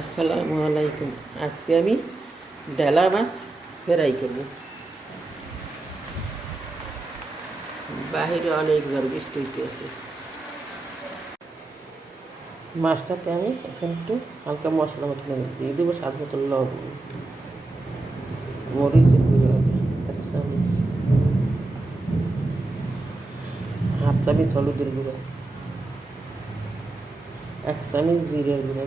আসসালামু আলাইকুম। আজকে আমি ডেলা মাছ ফ্রাই করব। বাহিরে অনেক ঝড় বৃষ্টি হইতেছে। মাছটাতে আমি এখন একটু হালকা মশলা মশলা দিয়ে দেবো, স্বাদ মতো লবণ, মরিচের গুঁড়ো 1 চামচ, হাফ চামচ হলুদের গুঁড়ো, 1 চামচ জিরের গুঁড়ো।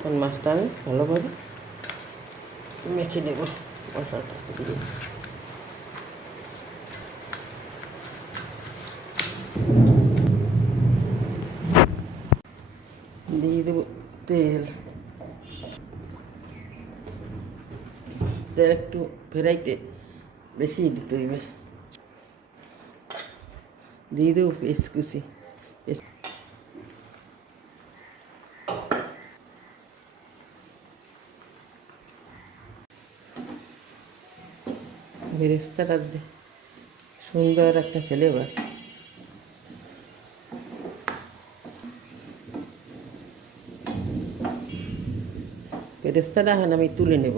এখন মাছটা আমি ভালোভাবে মেখে নেব মশলাটা দিয়ে। দিয়ে দেবো তেল। তেল একটু ফ্রাইতে বেশি দিতে হইবে। দিয়ে দেবো পেঁয়াজ কুচি। বেরেস্তাটা সুন্দর একটা ফ্লেভার। বেরেস্তাটা এখন আমি তুলে নেব।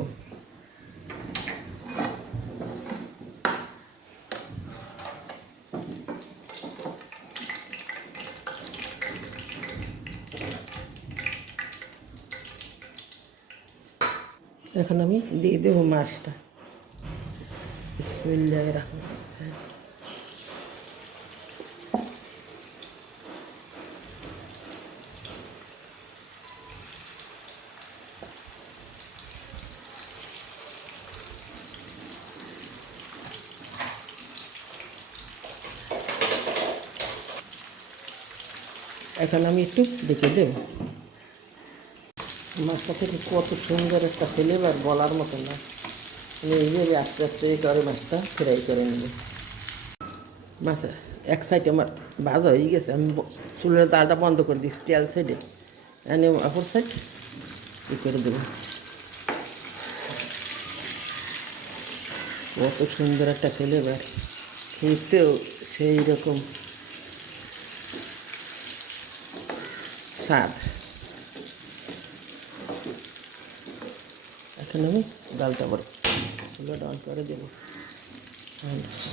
এখন আমি দিয়ে দেবো মাছটা। বিসমিল্লাহির রহমানির রহিম। এখন আমি একটু দেখে দেব। মাছটা থেকে কত সুন্দর একটা ফ্লেভার, বলার মতো না। আমি এইভাবে আস্তে আস্তে করে মাছটা ফ্রাই করে নেব। মাছ এক সাইডে আমার ভাজা হয়ে গেছে, আমি চুলের জালটা বন্ধ করে দিচ্ছি তেল সাইডে, এনে অপর সাইড ই করে দেবো। কত সুন্দর একটা ফ্লেভার, খেতেও সেই রকম স্বাদ। এখন আমি ডালটা আবার চুলাটা অন করে দেবো।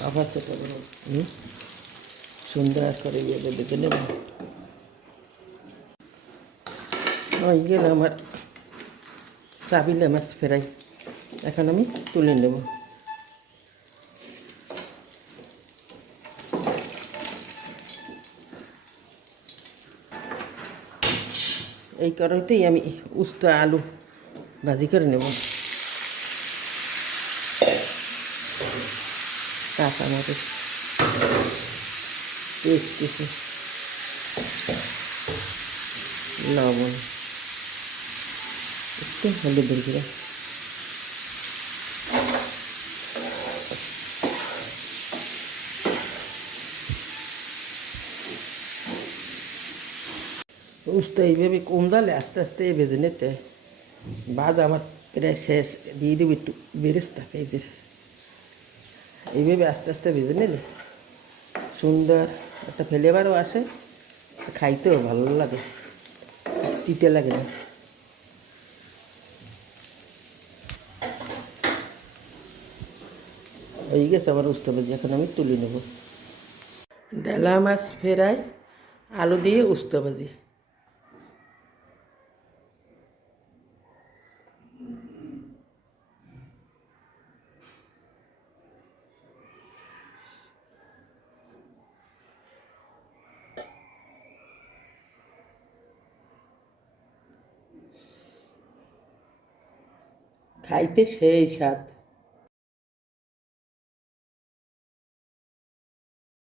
আবার চেপে দেবো। আমি সুন্দর করে ইয়ে বেঁধে নেব। ওই গেল আমার চাবিলে মাছ ফ্রাই। এখন আমি তুলে নেব। এই কড়াইতেই আমি উস্তা আলু ভাজি করে নেব। কাঁচামরিচ, পেস্ট কিছু, লবণ, একটু হলুদের গুঁড়ো। উস্তা এইভাবে কম জালে আস্তে আস্তে ভেজে নিতে। ভাজা আমার প্রায় শেষ। দিয়ে দেবো একটু বেরেস্তা পেঁয়াজের। এইভাবে আস্তে আস্তে ভেজে নিলে সুন্দর একটা ফ্লেভারও আসে, খাইতেও ভালো লাগে, তিতে লাগে না। হয়ে গেছে আমার উস্তা ভাজি। এখন আমি তুলে নেব। ডেলা মাছ ফ্রাই, আলু দিয়ে উস্তা ভাজি। খাইতে সেই স্বাদ।